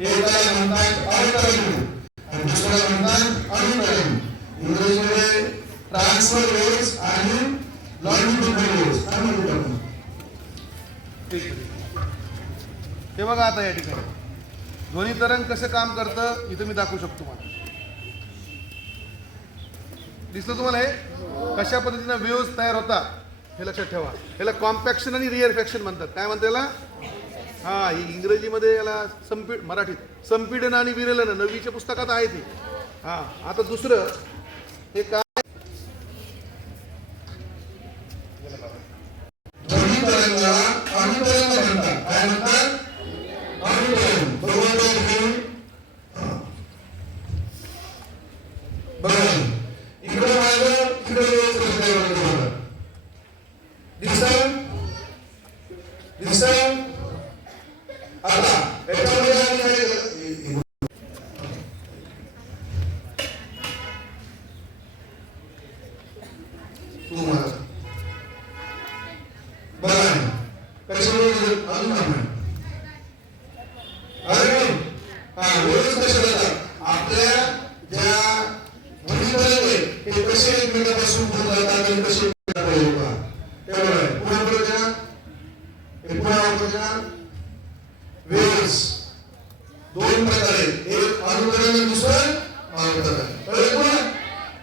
एकाला म्हणतात अल्टरनेटिव्ह आणि दुसऱ्याला म्हणतात अल्टरनेटिव्ह. इंग्रजीमध्ये ट्रान्सफर वेव्हज आणि लॉन्जिट्युडिनल वेव्हज काय म्हणतो आपण. हे बघा आता या ठिकाणी ध्वनी तरंग कसं काम करतं इथं मी दाखवू शकतो. मला दिसलं तुम्हाला हे कशा पद्धतीनं वेव्हज तयार होतात हे लक्षात ठेवा. याला कॉम्पॅक्शन आणि रिअरफॅक्शन म्हणतात. काय म्हणतात याला. हा इंग्रजीमध्ये याला मराठीत संपीडन आणि विरलन 9वीच्या पुस्तकात आहे ते. हा आता दुसरं हे काय ध्वनी तरंगाला अनुतरंग म्हणतात. काय म्हणतात अनुतरंग. बरोबर बरोबर इकडे माझं इकडे वेव्हज दिसतं दिसतं. आता याच्यामध्ये आम्ही काय केलं तुम्हाला बरं आहे कशामध्ये अजून आपण अरे हा वेळच कशा जातात आपल्या ज्या ध्वनी तरंग हे कसे एकमेकांपासून दूर जातात आणि कसे पुन्हा वेव्हज दोन प्रकार